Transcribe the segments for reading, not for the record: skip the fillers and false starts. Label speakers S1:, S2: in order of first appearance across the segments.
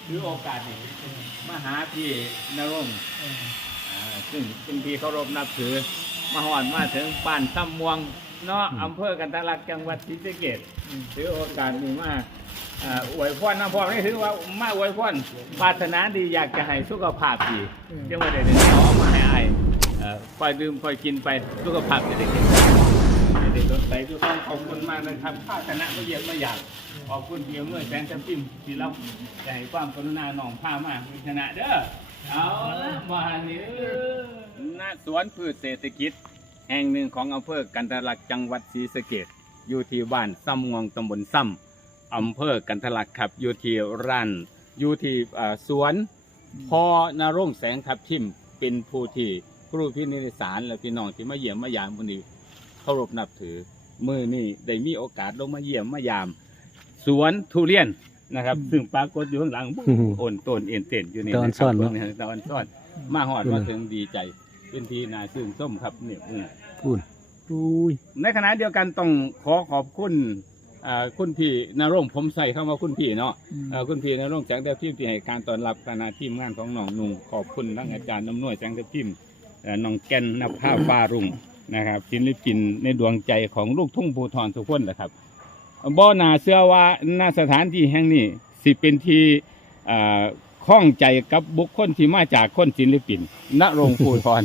S1: ถือโอกาสนี้มาหาพี่ณรงค์ซึ่งเป็นพี่เคารพนับถือมาหอนมาถึงบ้านซ้ำม่วงเนาะอำเภอกันทะลักจังหวัดศรีสะเกษถือโอกาสนี้มาอวยพรนะพ่อนี่ถือว่ามาอวยพรปรารถนาดีอยากจะให้สุขภาพดีจังหวัดใดๆเอามาให้อ้ายคอยดื่มคอยกินไปสุขภาพจะได้แข็งแรงไม่ได้ลดไปทุกท่านขอบคุณมากนะครับภาคณะไม่เยี่ยมไม่อยากขอบคุณเพียงเมื่อแสงจำจิ้มที่เราจะให้ความกรุณาหนองผ้ามากชนะเด้อเอาละมานี่ณสวนพืชเศรษฐกิจแห่งหนึ่งของอำเภอกันทะลักจังหวัดศรีสะเกษอยู่ที่บ้านซ้ำงวงตำบลซ้ำอำเภอกันทะลักครับอยู่ที่ร้านอยู่ที่สวนพอนรงค์แสงทับทิมเป็นผู้ที่ครูพินิจสารและพี่น้องที่มาเยี่ยมมายามวันนี้เคารพนับถือมือนี่ได้มีโอกาสลงมาเยี่ยมมายาม สวนทุเรียนนะครับซึ่งปรากฏอยู่ข้างหลังโอนต้นเอ็นเต้นอยู่นี่ตอนซ่อนตอนซ่อนมาหอดมาถึงดีใจเป็นทีนาซึ่งส้มครับเนี่ย
S2: พูด
S1: ในขณะเดียวกันต้องขอบคุณคุณพี่ณรงค์ผมใส่เข้ามาคุณพี่เนาะคุณพี่ณรงค์แสงแดดพิมพ์ที่ให้การต้อนรับคณะทีมงานของน้องนุ่งขอบคุณทั้งอาจารย์น้ำนวยแสงแดดพิมพ์น้องแก่นนภาฟ้ารุ่งนะครับศิลปินในดวงใจของลูกทุ่งภูธรทุกคนนะครับบ่น่าเชื่อว่าณสถานที่แห่งนี้สิเป็นที่ข้องใจกับบุคคลที่มาจากคนศิลปินณรงค์ภูธร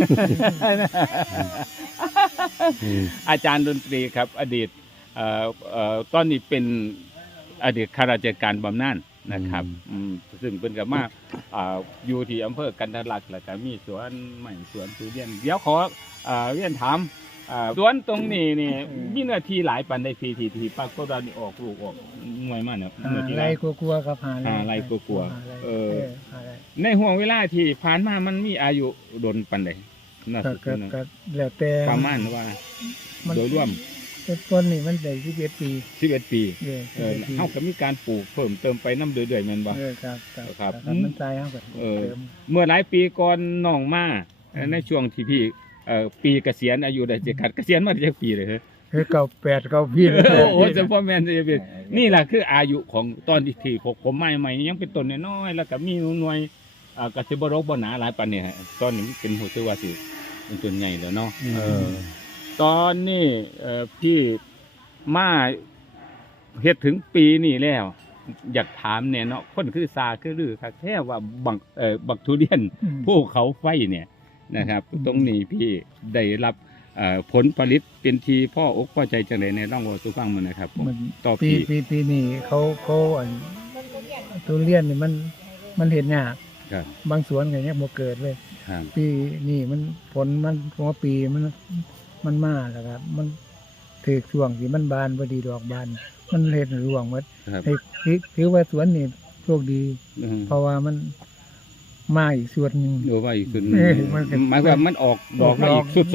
S1: อาจารย์ดนตรีครับอดีตตอนนี้เป็นอดีตข้าราชการบำนาญนะครับซึ่งเป็นกับมาอยู่ที่อำเภอกันทะลักแล้วก็มีสวนใหม่สวนทุเรียนเดี๋ยวขอเรียนถามสวนตรงนี้นี่มีเนื้อที่หลายปันได้ทีปรากฏว่านี่ออกลูกออกหน่วยมาเนี่ย
S3: ไรกลัวๆครับ
S1: ไรกลัวในห่วงเวลาที่ผ่านมามันมีอายุดนปันใดน่าสนใจ
S3: แล้วแต่
S1: ประมาณว่าโดยรวม
S3: ต้นนี่มันได้11 ปี
S1: เฮาก็มีการปลูกเพิ่มเติมไปน้ำเดือยๆแม่นบ่
S3: ครับมันตายเฮาก็
S1: เมื่อหลายปีก่อนน้องมาในช่วงที่พี่ปีเกษียณอายุได้จะเกษียณมาได้ปีเลย
S3: 9 ปีเลย
S1: โอ้เฉพาะแม่นจะเป็นนี่ล่ะคืออายุของตอนที่ผมใหม่ๆยังเป็นต้นน้อยๆแล้วก็มีหน่วยก็สิบ่รกบ่หนาหลายปานนี้ตอนนี้เป็นหูสึกว่าสิเป็นต้นใหญ่แล้วเนาะตอนนี้พี่มาเฮ็ดถึงปีนี้แล้วอยากถามเนี่ยเนาะคนคือซาคือลือครับแค่ว่าบักทุเรียนภูเขาไฟเนี่ยนะครับตรงนี้พี่ได้รับผลผลิตเป็นทีพ่ออกพ่อใจจังได๋ในร่องว่าสุฟังมันนะครับ
S3: ต่อปีนี้เขาทุเรียนนี่มันเห็นยากบางสวนก็ยังบ่เกิดเลยปีนี้มันผลมันหัวปีมันมาแล้วครับมันถือช่วงที่มันบานพอดีดอกบานมันเห็นร่วงหมดถือว่าสวนนี่โชคดีเพราะว่ามันมาอีกส่วนนึง
S1: ว่าอีกส่วนหมายว่ามันออกดอกมาอีกชุด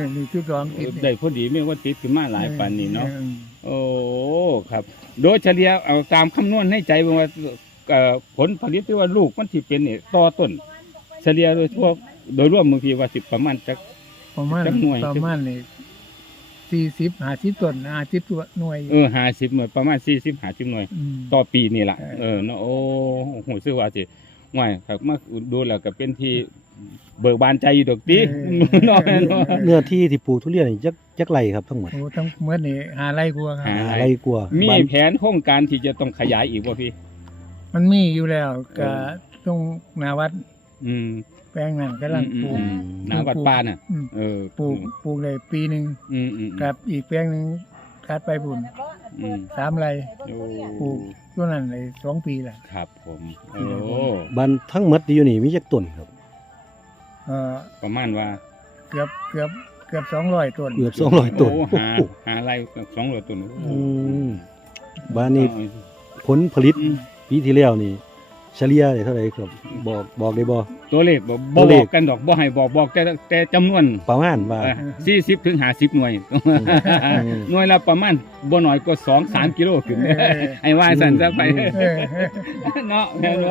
S1: 2ได้พอดีไม่ว่าติดขึ้นมาหลายปานนี้เนาะโอ้ครับโดยเฉลี่ยเอาตามคำนวณให้ใจว่าผลผลิตที่ว่าลูกมันสิเป็นนี่ต่อต้นเฉลี่ยโดยรวมบางทีว่า10ประมาณจักหน่วย
S3: ประมาณนี่40-50ต้น50ตัวหน่วย
S1: 50หน่วยประมาณ40-50หน่วยต่อปีนี่ล่ะเนาะโอ้โหซื่อว่าสิง่ายครับมาดูแล้วก็เป็นที่เบิกบานใจอยู่ดอกติเ
S2: นื้อที่ที่ปลูกทุเรียนนี่จักไร่ครับทั้งหมด
S3: โอ้ทั้งหมดนี่5 ไร่กว่าครับ
S2: 5 ไร่กว่า
S1: มีแผนโครงการที่จะต้องขยายอีกบ่พี่
S3: มันมีอยู่แล้วก็ตรงหน้าวัดแปลงนั้นกำลังปลูก
S1: หน้าวัดป้าน่ะ
S3: ปลูกได้ปีนึงกับอีกแปลงนึงคัดไปบุญ3 ไร่ปลูกช่วงนั้นได้2 ปีแล้ว
S1: ครับผม
S2: บ้านทั้งหมดที่อยู่นี่มีจักต้นครับ
S1: ประมาณว่า
S3: เกือบ200 ต้น
S2: เกือบ200 ต้น
S1: หาไร่200 ต้น
S2: บ้านนี้ผลผลิตปีที่แล้วนี่เฉลี่ยได้เท่าไหร่ครับบอกได้บ่
S1: ตัวเลขบ่บอกกันดอกบ่ให้บอกแต่จำนวน
S2: ประมาณว่า
S1: 40ถึง50หน่วยหน่วยละประมาณบ่น้อยกว่า 2-3 กิโลขึ้นให้ว่าซั่นซะไปเนาะแม่นบ่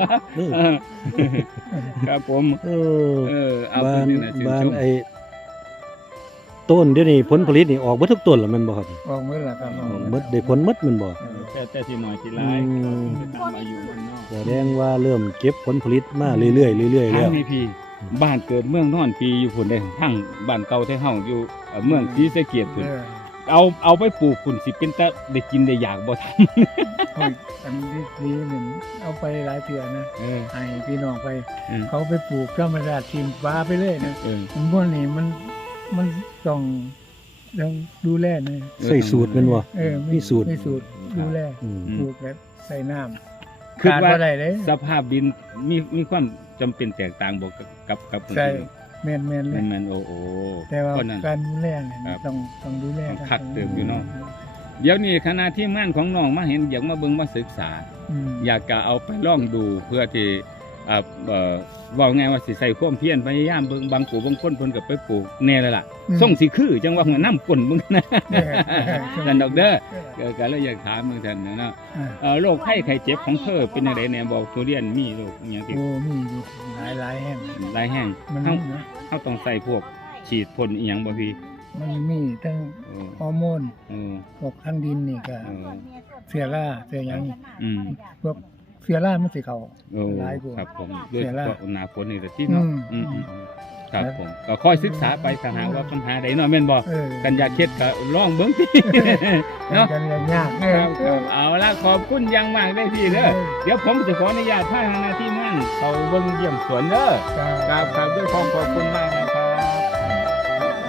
S1: ครับผม
S2: เอาบ้านไอ้ต้นเดี๋ยวนี้ผลผลิตนี่ออกเบิดทุกต้นแล้วแม่นบ่ครับ
S3: ออกหมดแล้วครับออก
S2: หมดได้ผลหมดแม่นบ่
S1: แต่ที่น้อยที่หลาย
S2: อืม
S1: ตามอายุมันเนาะ
S2: แสดงว่าเริ่มเก็บผลผลิตมาเรื่อยๆเรื่อยๆ
S1: ทา
S2: แล้
S1: ง
S2: ว
S1: นี้พี่บ้านเกิดเมืองนอนปีอยู่พุ่นได้ทั้งบ้านเก่าที่เฮาอยู่เมืองศรีสะเกษพุ่น เอาไปปลูกพุ่นสิเป็นตะได้กินได้อยากบ่ทัน
S3: โอ้ยอันนี้ดีหนึ่งเอาไปหลายเถื่อนะ
S1: เออ
S3: ให้พี่น้องไป
S1: อืม
S3: เขาไปปลูกธรรมชาติทิมฟ้าไปเลยนะ
S1: เออ
S3: มันพวกนี้มันต้องดูแลนะ
S2: ใส่สูตรแม่นบ่ มีสูตร
S3: มีสูตรดูแล
S2: อืม
S3: ปลูกแบบใส่น้ำ
S1: คือ
S3: ขาด
S1: ว่า
S3: บ่ได้เลย
S1: สภาพดินมีความจำเป็นแตกต่างบ่กับ
S3: ใช่แม่นๆเลย
S1: มันโอ้โอ้
S3: แต่ว่า
S1: เพราะนั้น
S3: การดูแลเนี่ย
S1: ครับ
S3: ต้องดูแลกัน
S1: คักเติมอยู่เนาะ เดี๋ยวนี้คณะที่ม่านของน้องมาเห็นอยากมาเบิ่งมาศึกษา
S3: อืม
S1: อยากจะเอาไปลองดูเพื่อที่ว่าไงว่าสิใส่ความเพียรพยายามเบิ่งบางปู่บางคนเพิ่นก็ไปปลูกแน่แล้วล่ะส่งสิคือจังว่าหัวน้ำก้นมึงนะ นั่นดอกเด้อก็เลยอยากถามมึงท่านนะเนาะโรคไข้ไข้เจ็บของเธอเป็นจังไดแหน่บอกทุเรียนมีโรคอหยังที่
S3: โอ้มีอยู่หลายแห่ง
S1: หลายแห้ง
S3: มัน
S1: เฮา
S3: มีนะ
S1: เฮาต้องใส่พวกฉีดพ่นอีหยังบ่พี่
S3: มันมีทั้ง
S1: เออ
S3: ฮอร์โมน
S1: เออ
S3: พวกทางดินนี่ก็
S1: เออ
S3: เสียร่าเสียหยังนี่
S1: อืม
S3: พวกเสียร่ามันสิเขา
S1: โอ้
S3: หลายกว่า
S1: ครับผมด้วย
S3: เสียละ
S1: เพราะหน้าฝนนี่แต่ที่เนาะ
S3: อืม
S1: ครับผมก็คอยศึกษาไปถ้าหากว่าปัญหาใดเนาะแม่นบ่
S3: เออ
S1: กันอยากเฮ็ดก็ลองเบิ่งติ เนาะ
S3: กันยาก
S1: ครับครับเอาละขอบคุณอยังมากได้อพี่เด้อเดี๋ยวผมจะขออนุญาตพาทางหน้าที่มั่นเขาเบิ่งเยี่ยมสวนเด้อครับครับด้วยความขอบคุณมาก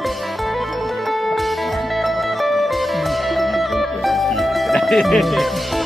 S1: นะครับ